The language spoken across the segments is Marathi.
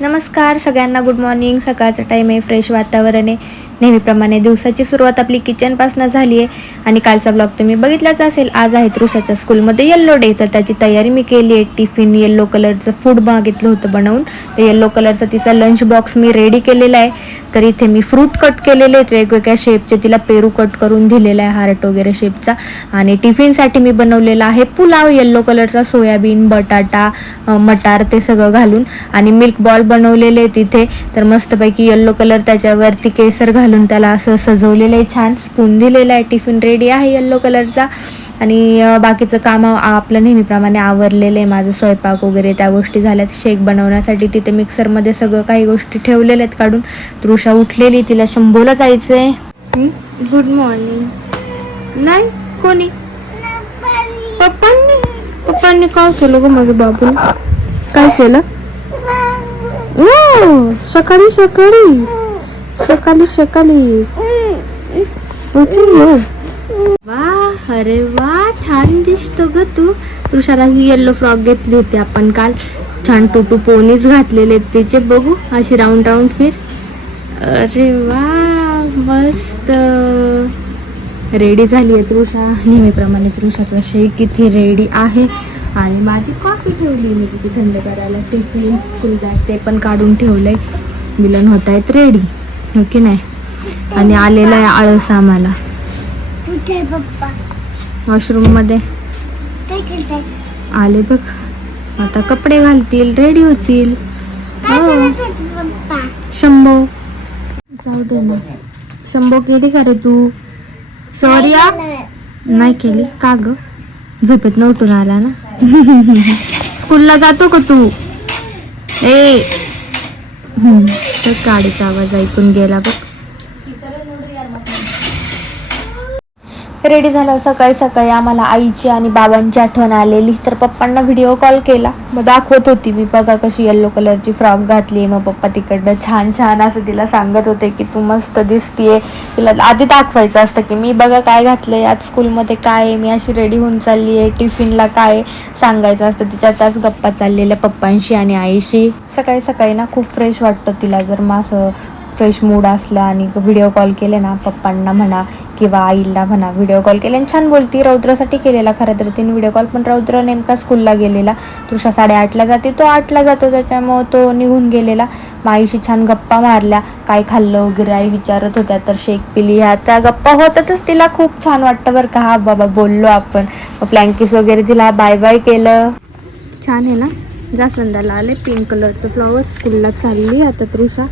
नमस्कार सगळ्यांना गुड मॉर्निंग सकाळचा टाईम आहे फ्रेश वातावरण आहे. नेहमीप्रमाणे दिवसाची सुरुवात आपली किचनपासनं झाली आहे. आणि कालचा ब्लॉग तुम्ही बघितलाच असेल. आज आहे तृषाच्या स्कूलमध्ये येल्लो डे तर त्याची तयारी मी केली आहे. टिफिन येल्लो कलरचं फूड मागितलं होतं बनवून. तर येल्लो कलरचा तिचा लंच बॉक्स मी रेडी केलेला आहे. तर इथे मी फ्रूट कट केलेले आहेत. वेगवेगळ्या शेपचे तिला पेरू कट करून दिलेला आहे हार्ट वगैरे शेपचा आणि टिफिनसाठी मी बनवलेला आहे पुलाव येल्लो कलरचा सोयाबीन बटाटा मटार ते सगळं घालून. आणि मिल्क बॉल बनवलेले तिथे तर मस्तपैकी येल्लो कलर त्याच्यावरती केसर घालून त्याला असं सजवलेलं आहे. छान स्पून दिलेला आहे. टिफिन रेडी आहे येल्लो कलरचा आणि बाकीचं काम आपलं नेहमीप्रमाणे आवरलेलं आहे. माझं स्वयंपाक वगैरे त्या गोष्टी झाल्यात. शेक बनवण्यासाठी तिथे मिक्सरमध्ये सगळं काही गोष्टी ठेवलेल्या आहेत काढून. तृषा उठलेली तिला शंभोला जायचं आहे गुड मॉर्निंग नाही? कोणी? पप्पांनी? पप्पांनी काय केलं ग माझ्या बाबू काय केलं? ओ सकाळी सकाळी. सकाळी सकाळी. वा अरे वा छान दिसतो ग तू. तुषारा ही येल्लो फ्रॉक घेतली होती आपण काल. छान टुटू पोनीच घातलेले आहेत तिचे. बघू अशी राऊंड राऊंड फिर. अरे वा मस्त. रेडी झाली आहे तृषा. नेहमीप्रमाणे तृषाचं शेक इथे रेडी आहे. आणि माझी कॉफी ठेवली मी तिथे थंड करायला. टिफिन स्कूल बॅग ते पण काढून ठेवलंय. मिलन होत आहेत रेडी हो की नाही? आणि आलेला आहे आळस आम्हाला वॉशरूममध्ये. आले बघ. आता कपडे घालतील रेडी होतील. हो. शंभो. जाऊ दे ना. शंभो केली का रे तू? सॉरिया नाही केली. का ग? झोपेत नव्हतून आला ना? स्कूलला जातो का तू? ए. तर गाडीचा आवाज ऐकून गेला बघ. रेडी झालं सकाळी सकाळी आम्हाला आईची आणि बाबांची आठवण आलेली. तर पप्पांना व्हिडिओ कॉल केला. मग दाखवत होती मी बघा कशी येल्लो कलरची फ्रॉक घातली मग पप्पा तिकडनं छान छान असं तिला सांगत होते की तू मस्त दिसतीये. तिला आधी दाखवायचं असतं की मी बघा काय घातलंय आज स्कूलमध्ये काय आहे? मी अशी रेडी होऊन चालली आहे टिफिनला काय सांगायचं असतं. तिच्या त्याच गप्पा चाललेल्या पप्पांशी आणि आईशी. सकाळी सकाळी ना खूप फ्रेश वाटतं तिला. जर मग असं फ्रेश मूड असला आणि व्हिडिओ कॉल केले ना पप्पांना म्हणा किंवा आईला म्हणा व्हिडिओ कॉल केले आणि छान बोलती. रौद्रासाठी केलेला खरं तर तिने व्हिडिओ कॉल पण रौद्र नेमका स्कूलला गेलेला. तृषा साडेआठला जाते तो आठला जातो त्याच्यामुळं तो निघून गेलेला. माईशी छान गप्पा मारल्या. काय खाल्लं वगैरे आई विचारत होत्या तर शेक पिली. ह्या त्या गप्पा होतातच तिला खूप छान वाटतं बरं का. हा बाबा बोललो आपण. मग प्लँकीस वगैरे तिला बाय बाय केलं. छान आहे ना? जास्वंदाला आले पिंक कलरचं फ्लॉवर स्कूलला चालली आता तृषा.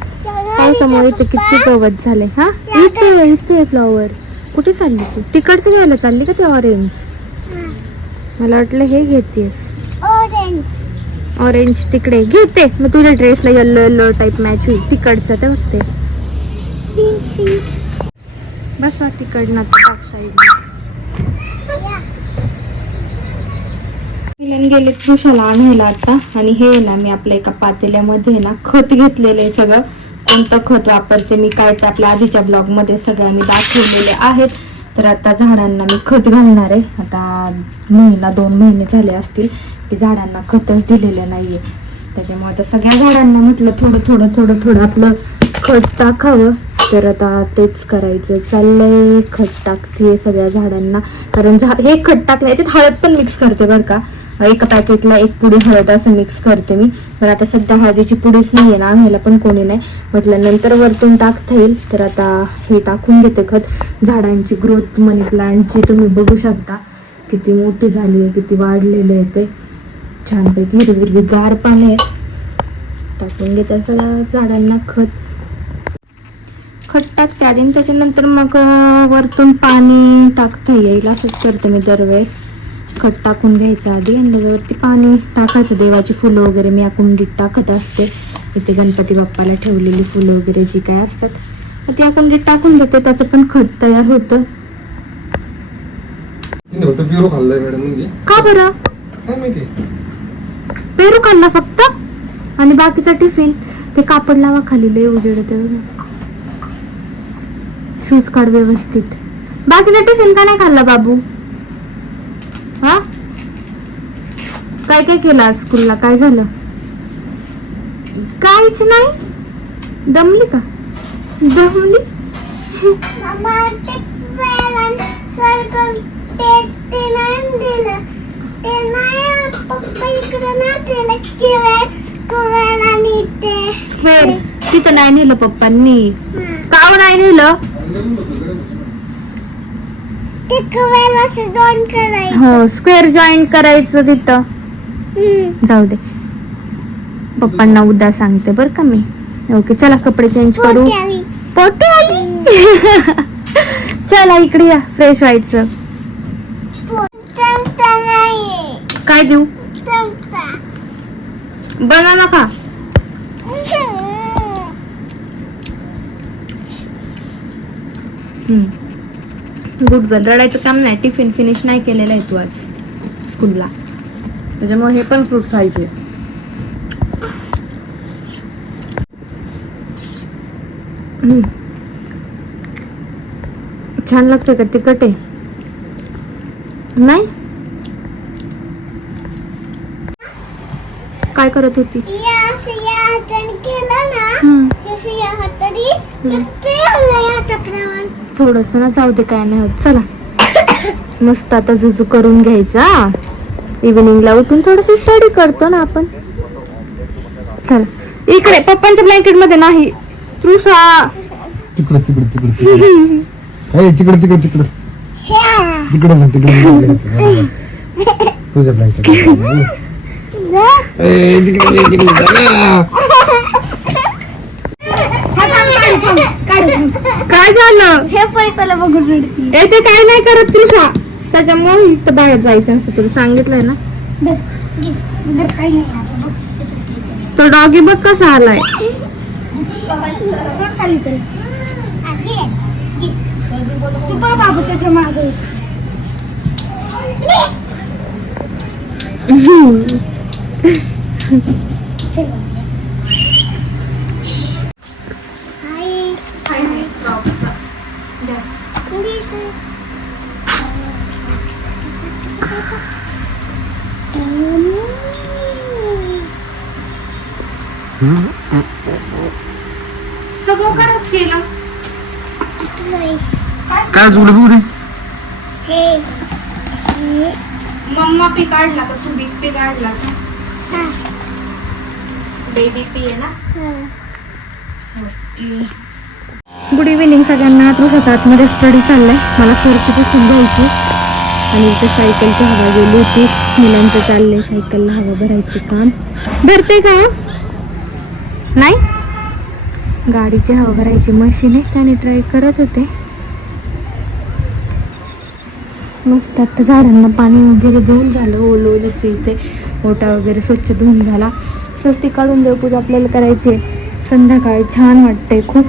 पावसामुळे इथे किती गवत झाले हा? इथे इथे फ्लॉवर कुठे चालली तू? तिकडचं घ्यायला चालली का ते ऑरेंज मला वाटलं हे घेते. ऑरेंज ऑरेंज तिकडे. घेते. मग तुझ्या ड्रेसला येल्लो येल्लो टाईप मॅच होईल. तिकडचं ते बघते. बस तिकडनं बॅक साईड गेले तृषाला आणायला आता. आणि हे ना मी आपल्या एका पातेल्यामध्ये ना खत घेतलेलं आहे सगळं. कोणतं खत वापरते मी काय ते आपल्या आधीच्या ब्लॉगमध्ये सगळ्यांनी मी दाखवलेले आहेत. तर आता झाडांना मी खत घालणार आहे. आता महिना दोन महिने झाले असतील की झाडांना खतच दिलेलं नाही आहे त्याच्यामुळे आता सगळ्या झाडांना म्हटलं थोडं थोडं थोडं थोडं आपलं खत टाकावं. तर आता तेच करायचं चाललंय. खत टाकते सगळ्या झाडांना. कारण झा हे खत टाकलं याच्यात हळद पण मिक्स करते बरं का. एका पॅकेटला एक पुढे हळद असं मिक्स करते मी. पण आता सध्या हळदीची पुडीच नाहीये ना आणायला पण कोणी नाही. म्हटलं नंतर वरतून टाकता येईल तर आता हे टाकून घेते खत. झाडांची ग्रोथ मनी प्लांटची तुम्ही बघू शकता. किती मोठी झाली आहे किती वाढलेले आहे ते. छानपैकी हिरवी हिरवी गार पाने आहेत टाकून घेते सगळ्या झाडांना खत. खत टाकते. आधी आणि त्याच्यानंतर मग वरतून पाणी टाकता येईल. असंच करते मी दरवेळेस. खत टाकून घ्यायचं आधी आणि त्याच्यावरती पाणी टाकायचं. देवाची फुलं वगैरे मी या कुंडीत टाकत असते. इथे गणपती बाप्पाला ठेवलेली फुलं वगैरे जी काय असतात तर ती या कुंडीत टाकून देते त्याचं पण खत तयार होतं. का बरं? पेरू खाल्ला फक्त? आणि बाकीचा टिफिन? ते कापड लावा खाली लय उजेड शूज काढ व्यवस्थित. बाकीचा टिफिन का नाही खाल्ला बाबू? हा? काय काय केलं आज स्कूलला काय झालं? काहीच नाही. दमली का? दमली? तिथं नाही नेलं पप्पांनी. का नाही नेलं? करायचं. हो स्क्वेअर जॉईन करायचं तिथं. हम्म. जाऊ दे. पप्पांना उद्या सांगते बर का मी. ओके चला कपडे चेंज करू. पोटे आली? चला इकडे या फ्रेश व्हायचं. काय देऊ? चमचा. बनाना खा. Good girl. रडायचं काम नाही. टिफिन फिनिश नाही केलेलं आहे तू आज स्कूलला त्याच्यामुळे हे पण फ्रूट खायचे. छान लागतंय का तिखट आहे? नाही? काय करत होती? केलं ना. थोडस ना जाऊ दे काय नाही होत. चला. मस्त आता जुजू करून घ्यायचा. इव्हिनिंगला उठून थोडस स्टडी करतो ना आपण. चला. इकडे पप्पांच्या ब्लँकेटमध्ये नाही. तृषा. तिकडे तिकडे तिकडे तिकडे. तिकडे तिकडे तिकडे. तिकडे तुझ्या ब्लँकेट तिकडे. काय झालं हे पैसाला बघून रडती ए ते काय नाही करत तृषा त्याच्यामुळे इथं बाहेर जायचं असं तुला सांगितलंय ना धर, घे. धर, काही नाही आता बघ. तो डॉगी बघ कसा आलाय सोड खाली तरी. घे. घे. तू बघ बाबू त्याच्यामागे सगळं खरंच केलं. काय चुकलं बघू दे हे. हे मम्मा पी काढला का? तू बिग पी काढला का? हा. बेबी पी आहे ना? हा. गुड इव्हिनिंग सगळ्यांना. तुझ्या आतमध्ये स्टडी चाललाय. मला खर्च पुसून घ्यायची आणि इथे सायकलची हवा गेली होती. मुलांचं चाललंय सायकलला हवा भरायचं काम. भरते का नाही? गाडीची हवा भरायची मशीन आहे त्याने ट्राय करत होते. मस्त आता झाडांना पाणी वगैरे देऊन झालं ओलं ओलंच इथे ओटा वगैरे स्वच्छ धुवून झाला. स्वस्ती काढून देवपूजा आपल्याला करायची. संध्याकाळी छान वाटतंय खूप.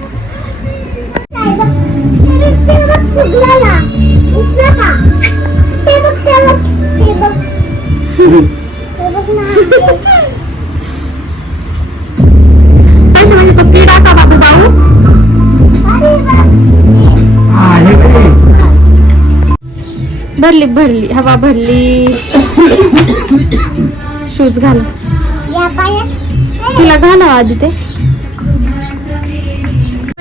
भरली भरली हवा भरली. शूज घाला. तिला घाला आधी ते.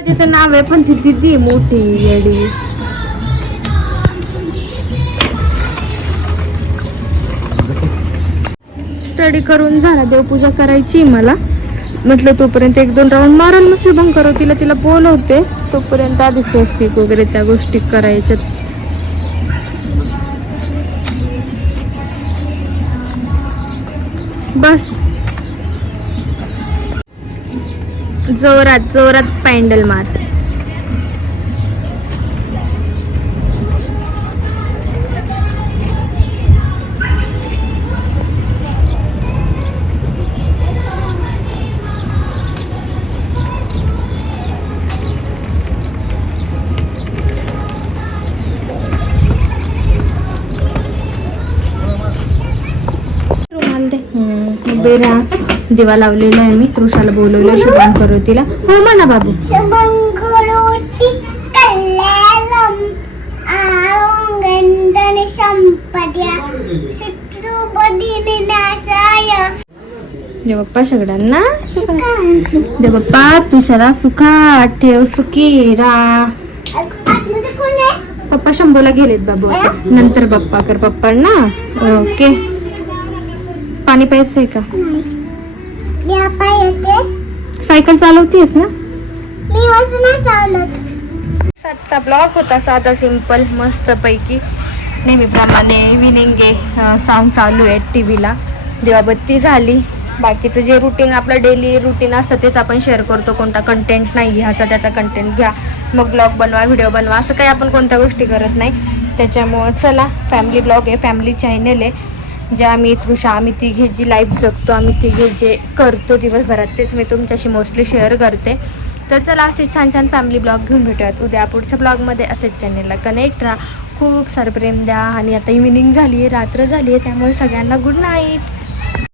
तिचं नाव आहे पण ती दिदी मोठी येडी. स्टडी करून झाला देवपूजा करायची मला. म्हटलं तोपर्यंत एक दोन राऊंड मारून मग शुभम करो. तिला तिला बोलवते. तोपर्यंत आधी फेस्टिक वगैरे त्या गोष्टी करायच्यात. बस. जोरात जोरात पॅन्डल मार. बेरा. दिवा लावलेला आहे मी. तृषाला बोलवलं शुभम करू तिला. हो म्हणा बाबू. जय बाप्पा सगळ्यांना जय बाप्पा तुषारा सुखा. ठेव सुखी रा पप्पा शंभूला गेलेत बाबू नंतर बाप्पा कर पप्पा ना ओके. पाणी प्यायचंय का? या पाय येते. सायकल चालवतीयस ना? मी वाजून नाही चालत सातचा ब्लॉग होता साधा सिंपल मस्त पैकी नेहमीप्रमाणे विनिंगे साऊंड चालू आहे टी व्हीला दिवाबत्ती झाली. बाकीचं जे रुटीन आपलं डेली रुटीन असतं तेच आपण शेअर करतो. कोणता कंटेंट नाही ह्याचा त्याचा कंटेंट घ्या. मग ब्लॉग बनवा व्हिडिओ बनवा असं काही आपण कोणत्या गोष्टी करत नाही. त्याच्यामुळं चला फॅमिली ब्लॉग आहे फॅमिली चॅनल आहे. जे आम्ही तृषा आम्ही तिघे जी लाईफ जगतो आम्ही तिघे जे करतो दिवसभरात तेच मी तुमच्याशी मोस्टली शेअर करते. तर चला असे छान छान फॅमिली ब्लॉग घेऊन भेटूयात. उद्या पुढच्या ब्लॉगमध्ये असेच चॅनेलला कनेक्ट राहा. खूप सारं प्रेम द्या. आणि आता इव्हिनिंग झाली आहे रात्र झाली आहे त्यामुळे सगळ्यांना गुड नाईट